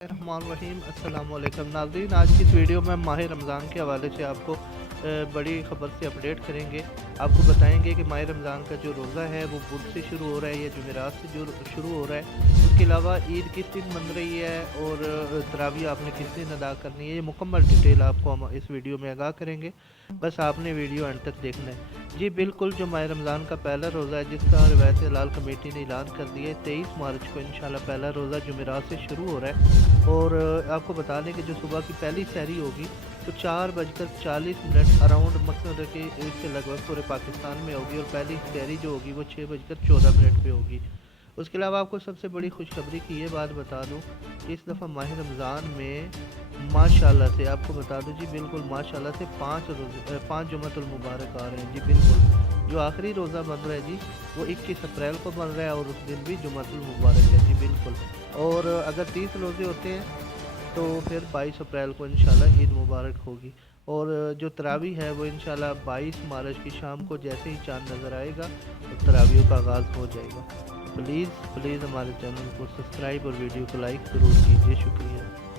रहीम अस्सलाम वालेकुम नाज़रीन। आज की इस वीडियो में माह रमज़ान के हवाले से आपको बड़ी ख़बर से अपडेट करेंगे। आपको बताएंगे कि माह रमज़ान का जो रोज़ा है वो बुध से शुरू हो रहा है या जुमेरात से जो शुरू हो रहा है। उसके अलावा ईद किस दिन बन रही है और तरावी आपने किस दिन अदा करनी है, ये मुकम्मल डिटेल आपको हम इस वीडियो में आगाह करेंगे। बस आपने वीडियो एंड तक देखना है। जी बिल्कुल, जो माह रमज़ान का पहला रोज़ा है जिसका रवायत हिलाल कमेटी ने ऐलान कर दिया है, 23 मार्च को इंशाल्लाह पहला रोज़ा जुमेरात से शुरू हो रहा है। और आपको बता दें कि जो सुबह की पहली सहरी होगी तो 4:40 अराउंड मतलब कि इसके लगभग पूरे पाकिस्तान में होगी, और पहली सहरी जो होगी वो 6:14 पे होगी। उसके अलावा आपको सबसे बड़ी खुशखबरी की ये बात बता दूं कि इस दफ़ा माह रमज़ान में माशाल्लाह से आपको बता दूं जी बिल्कुल माशाल्लाह से 5 जुमातुल मुबारक आ रहे हैं। जी बिल्कुल, जो आखिरी रोज़ा बन रहा है जी वो 21 अप्रैल को बन रहा है और उस दिन भी जुमातुल मुबारक है। जी बिल्कुल, और अगर 30 रोज़े होते हैं तो फिर 22 अप्रैल को इंशाल्लाह ईद मुबारक होगी। और जो तरावी है वो इंशाल्लाह 22 मार्च की शाम को जैसे ही चांद नज़र आएगा तो तरावियों का आगाज़ हो जाएगा। प्लीज़ प्लीज़ हमारे चैनल को सब्सक्राइब और वीडियो को लाइक ज़रूर कीजिए। शुक्रिया।